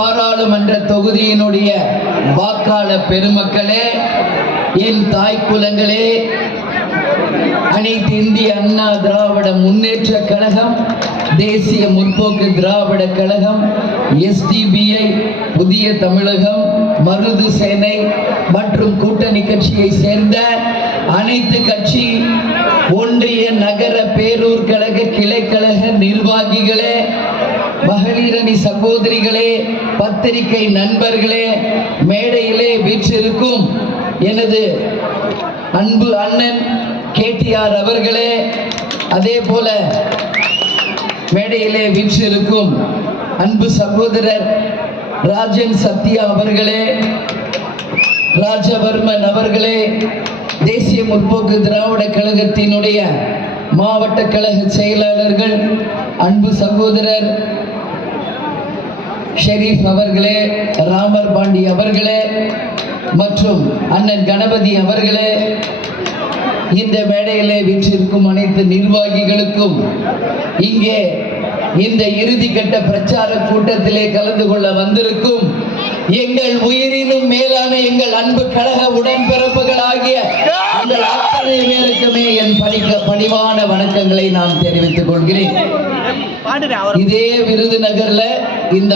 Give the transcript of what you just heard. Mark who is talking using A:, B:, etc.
A: பாராளுமன்ற தொகுதியினுடைய வாக்காளர் பெருமக்களே என் தாய் குலங்களே அனைத்து இந்திய அண்ணா திராவிட முன்னேற்ற கழகம் தேசிய முற்போக்கு திராவிட கழகம் எஸ்டிபிஐ புதிய தமிழகம் மருது சேனை மற்றும் கூட்டணி கட்சியை சேர்ந்த அனைத்து கட்சி ஒன்றிய நகர பேரூர் கழக கிளைக்கழக நிர்வாகிகளே மகளிரணி சகோதரிகளே பத்திரிகை நண்பர்களே மேடையிலே வீற்றிருக்கும் எனது அன்பு அண்ணன் கேடிஆர் அவர்களே அதே போல மேடையிலே வீற்றிருக்கும் அன்பு சகோதரர் ராஜன் சத்யா அவர்களே ராஜவர்மன் அவர்களே தேசிய முற்போக்கு திராவிட கழகத்தினுடைய மாவட்ட கழக செயலாளர்கள் அன்பு சகோதரர் ஷெரீப் அவர்களே ராமர் பாண்டி அவர்களே மற்றும் அண்ணன் கணபதி அவர்களே இந்த மேடையிலே வீற்றிருக்கும் அனைத்து நிர்வாகிகளுக்கும் இங்கே இந்த இறுதி கட்ட பிரச்சார கூட்டத்திலே கலந்து கொள்ள வந்திருக்கும் எங்கள் உயிரினும் மேலான எங்கள் அன்பு கழக உடன்பிறப்புகளாகிய உங்கள் அத்தனை பேருக்குமே என் பணிக்க பணிவான வணக்கங்களை நான் தெரிவித்துக் கொள்கிறேன். இதே விருதுநகர்ல இந்த